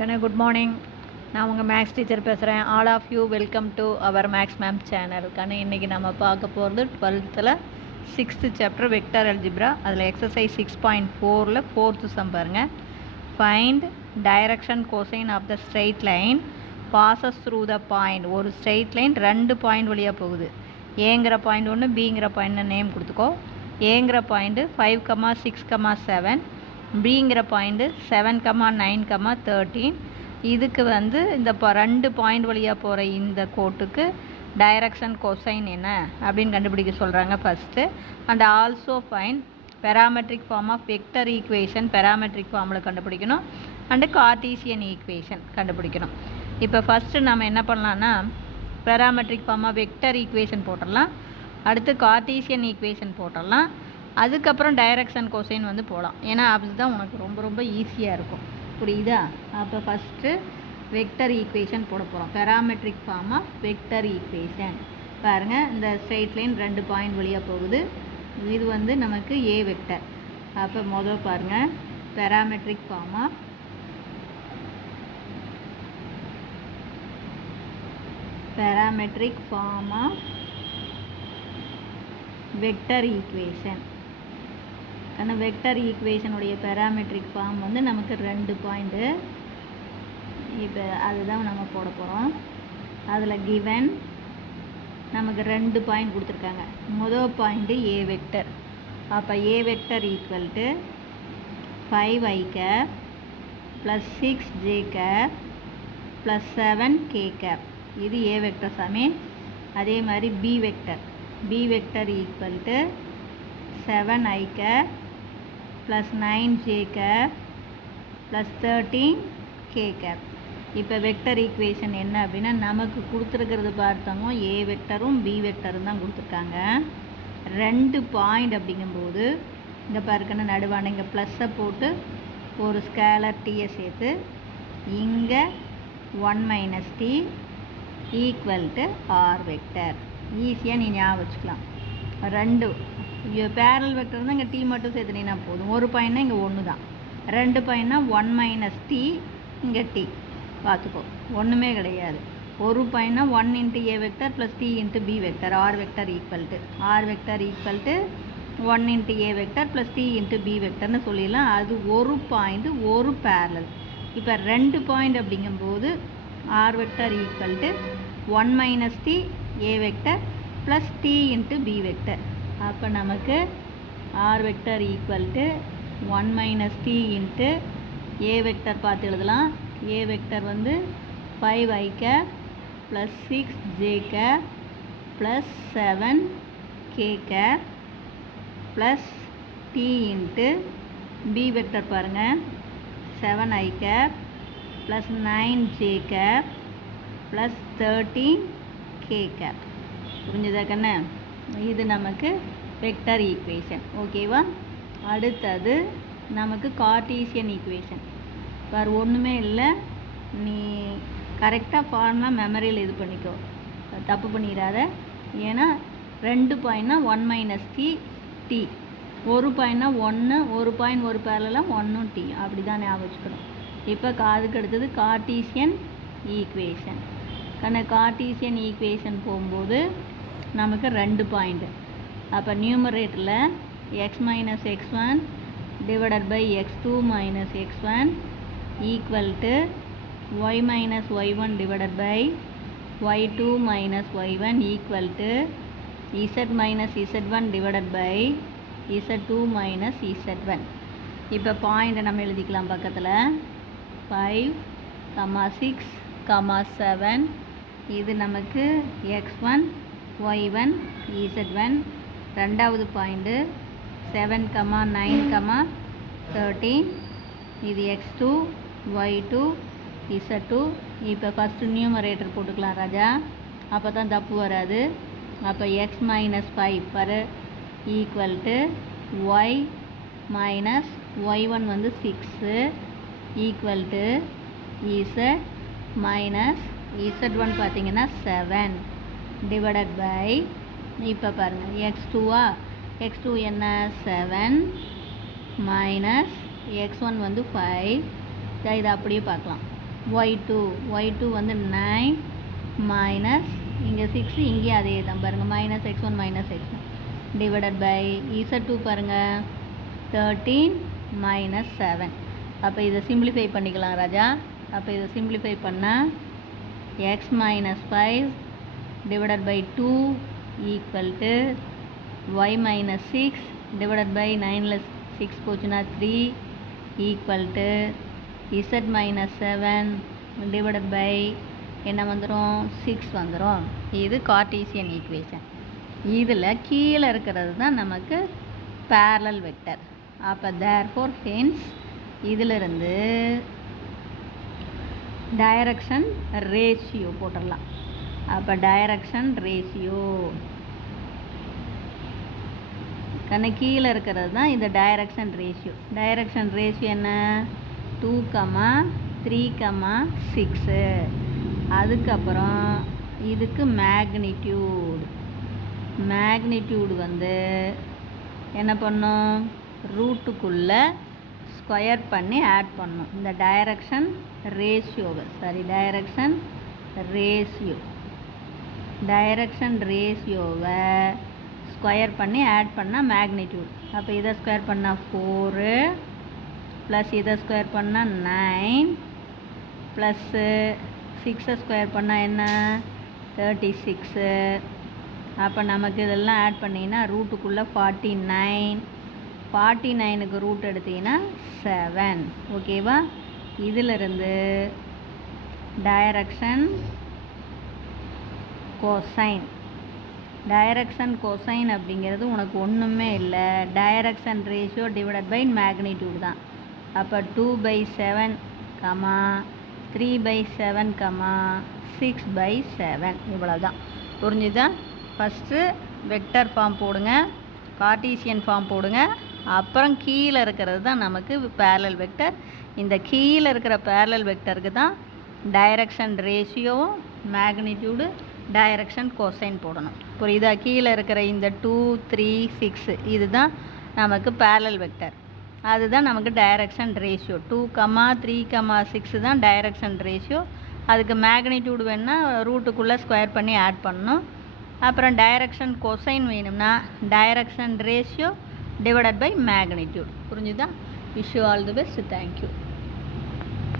Good morning. நான் உங்கள் maths teacher பேசுகிறேன். All of you welcome to our maths ma'am channel. இன்றைக்கி நம்ம பார்க்க போகிறது 12th 6th chapter vector algebra. அதில் எக்ஸசைஸ் 6.4 4th சம் பாருங்கள். Find direction cosine of the straight line passes through the point. ஒரு ஸ்ட்ரெயிட் லைன் 2 பாயிண்ட் வழியாக போகுது. ஏங்கிற பாயிண்ட் ஒன்று, பிங்கிற பாயிண்ட்னு நேம் கொடுத்துக்கோ. ஏங்கிற பாயிண்ட்டு 5, 6, 7, பிங்கிற பாயிண்ட்டு 7, 9, 13. இதுக்கு இந்த 2 பாயிண்ட் வழியாக போகிற இந்த கோட்டுக்கு டைரக்ஷன் கொசைன் என்ன அப்படின்னு கண்டுபிடிக்க சொல்கிறாங்க first. And also find parametric form of vector equation. Parametric ஃபார்மில் கண்டுபிடிக்கணும். அண்டு கார்ட்டீசியன் ஈக்குவேஷன் கண்டுபிடிக்கணும். இப்போ ஃபஸ்ட்டு நம்ம என்ன பண்ணலான்னா parametric form of vector equation போட்டுடலாம். அடுத்து கார்ட்டீசியன் ஈக்குவேஷன் போட்டுடலாம். அதுக்கப்புறம் டைரக்ஷன் கொசைன் போகலாம். ஏன்னா அதுதான் உனக்கு ரொம்ப ரொம்ப ஈஸியாக இருக்கும். புரியுதா? அப்போ ஃபஸ்ட்டு வெக்டர் ஈக்குவேஷன் போட போகிறோம். Parametric form of vector equation. பாருங்கள், இந்த ஸ்ட்ரெயிட் லைன் 2 பாயிண்ட் வழியாக போகுது. இது நமக்கு ஏ வெக்டர். அப்போ முதல் பாருங்கள், parametric form of vector equation. Vector ஈக்குவேஷனுடைய பெராமெட்ரிக் ஃபார்ம் நமக்கு 2 பாயிண்ட்டு. இப்போ அதுதான் நம்ம போட போகிறோம். அதில் கிவன் நமக்கு 2 பாயிண்ட் கொடுத்துருக்காங்க. முதல் பாயிண்ட்டு ஏ வெக்டர். அப்போ A vector equal to 5i cap plus 6j cap plus 7k cap. இது ஏ வெக்டர் சாமி. அதே மாதிரி B vector equal to 7i cap plus 9j cap plus 13k cap. இப்போ vector equation என்ன அப்படின்னா, நமக்கு கொடுத்துருக்கிறது பார்த்தோமோ ஏ வெக்டரும் பி வெக்டரும் தான் கொடுத்துருக்காங்க. 2 பாயிண்ட் அப்படிங்கும்போது இங்கே பாருக்கன்னு நடுவான இங்கே ப்ளஸ்ஸை போட்டு ஒரு ஸ்கேலர் டீயை சேர்த்து இங்கே 1 - t equal to R vector. ஈஸியாக நீ ஞாபகம் வச்சுக்கலாம். 2 பேரல் வெக்டர் தான். இங்கே டி மட்டும் சேர்த்துனீங்கன்னா போதும். ஒரு பாயிண்ட்னா இங்கே 1 தான். 2 பாயிண்ட்னா 1 - t இங்கே டி. பார்த்துக்கோ, ஒன்றுமே கிடையாது. ஒரு பாயிண்ட்னா 1 × A vector plus T × B vector. R vector equal to 1 × A vector plus T × B வெக்டர்னு சொல்லிடலாம். அது ஒரு பாயிண்ட்டு, ஒரு பேரலல். இப்போ 2 பாயிண்ட் அப்படிங்கும்போது R vector equal to 1 - t A vector plus T × B vector. அப்போ நமக்கு R vector equal to 1 - t × A vector பார்த்து எழுதலாம். A vector 5i cap plus 6j cap plus 7k cap plus t × B vector பாருங்கள், 7i cap plus 9j cap plus 13k cap. புரிஞ்சுதா கண்ணு? இது நமக்கு vector equation. ஓகேவா? அடுத்தது நமக்கு கார்ட்டீசியன் ஈக்குவேஷன். வேறு ஒன்றுமே இல்லை. நீ கரெக்டாக ஃபார்முலா மெமரியில் இது பண்ணிக்கோ, தப்பு பண்ணிடாத. ஏன்னா 2 பாயிண்ட்னா 1 - t, ஒரு பாயிண்ட்னா 1, ஒரு பாயிண்ட் ஒரு பேரலாம் 1 t. அப்படி தான் ஞாபகம் வச்சுக்கணும். இப்போ அதுக்கு அடுத்தது கார்ட்டீசியன் ஈக்குவேஷன். கார்ட்டீசியன் ஈக்குவேஷன் போகும்போது நமக்கு 2 பாயிண்ட்டு. அப்போ நியூமரேட்டரில் x - x1 divided by x2 - x1 equal to y - y1 divided by y2 - y1 equal to z - z1 divided by z2 - z1. இப்போ பாயிண்ட்டை நம்ம எழுதிக்கலாம் பக்கத்தில். 5, 6, 7. இது நமக்கு x1 y1 z1. ரெண்டாவது பாயிண்ட்டு 7, 9, 13. இது x2 y2 z2. இப்போ ஃபஸ்ட்டு நியூமரேட்டர் போட்டுக்கலாம் ராஜா, அப்போ தான் தப்பு வராது. அப்போ x - 5 equal to y - y1 6 equal to z z1 பார்த்தீங்கன்னா 7 டிவைடட் பை, இப்போ பாருங்கள் x2 என்ன 7 மைனஸ் x1 5. இதை அப்படியே பார்க்கலாம். y2 வந்து 9 மைனஸ் இங்கே 6 இங்கே அதே தான் பாருங்கள் minus x1 minus x1 divided by z2 பாருங்கள் 13 மைனஸ் 7. அப்போ இதை சிம்பிளிஃபை பண்ணிக்கலாம் ராஜா. அப்போ இதை சிம்பிளிஃபை பண்ணால் x minus 5 divided by 2 equal to y minus 6 divided by 9ல் 6 போச்சுன்னா 3 equal to z minus 7 divided by என்ன வந்துடும் 6 வந்துடும். இது கார்ட்டீசியன் ஈக்குவேஷன். இதில் கீழே இருக்கிறது தான் நமக்கு பேரலல் வெக்டர். அப்போ தேர்ஃபோர் ஹென்ஸ் இதிலிருந்து டைரக்ஷன் ரேஷியோ போட்டுடலாம். அப்போ டைரக்ஷன் ரேஷியோ கீழே இருக்கிறது தான் இந்த டைரக்ஷன் ரேஷியோ. டைரக்ஷன் ரேஷியோ என்ன 2, 3, 6. அதுக்கப்புறம் இதுக்கு மேக்னிடியூடு வந்து என்ன பண்ணோம் ரூட்டுக்குள்ளே ஸ்கொயர் பண்ணி ஆட் பண்ணோம். இந்த டைரக்ஷன் ரேஷியோவை ஸ்கொயர் பண்ணி ஆட் பண்ணால் மேக்னிடியூட். அப்போ இதை ஸ்கொயர் பண்ணால் 4 ப்ளஸ் இதை ஸ்கொயர் பண்ணால் 9 ப்ளஸ்ஸு 6 ஸ்கொயர் பண்ணால் என்ன 36. அப்போ நமக்கு இதெல்லாம் ஆட் பண்ணிங்கன்னா ரூட்டுக்குள்ளே 49க்கு ரூட் எடுத்திங்கன்னா 7. ஓகேவா? இதிலிருந்து டைரக்ஷன் கோசைன் அப்படிங்கிறது உனக்கு ஒன்றுமே இல்லை. Direction ratio divided by magnitude தான். அப்போ 2/7, 3/7, 6/7 இவ்வளோ தான். புரிஞ்சுதா? ஃபஸ்ட்டு வெக்டர் ஃபார்ம் போடுங்க, கார்ட்டீசியன் ஃபார்ம் போடுங்க, அப்புறம் கீழே இருக்கிறது தான் நமக்கு பேரலல் வெக்டர். இந்த கீழே இருக்கிற பேரலல் வெக்டருக்கு தான் டைரக்ஷன் ரேஷியோவும் மேக்னிடியூடு டைரக்ஷன் கோசைன் போடணும். புரியுதா? கீழே இருக்கிற இந்த 2, 3, 6 இதுதான் நமக்கு பேரலல் வெக்டர். அதுதான் நமக்கு டைரக்ஷன் ரேஷியோ. 2, 3, 6 தான் டைரக்ஷன் ரேஷியோ. அதுக்கு மேக்னிடியூடு வேணுன்னா ரூட்டுக்குள்ளே ஸ்கொயர் பண்ணி ஆட் பண்ணணும். அப்புறம் டைரக்ஷன் கோசைன் வேணும்னா direction ratio divided by magnitude. புரிஞ்சுதா? Wish you all the best. Thank you.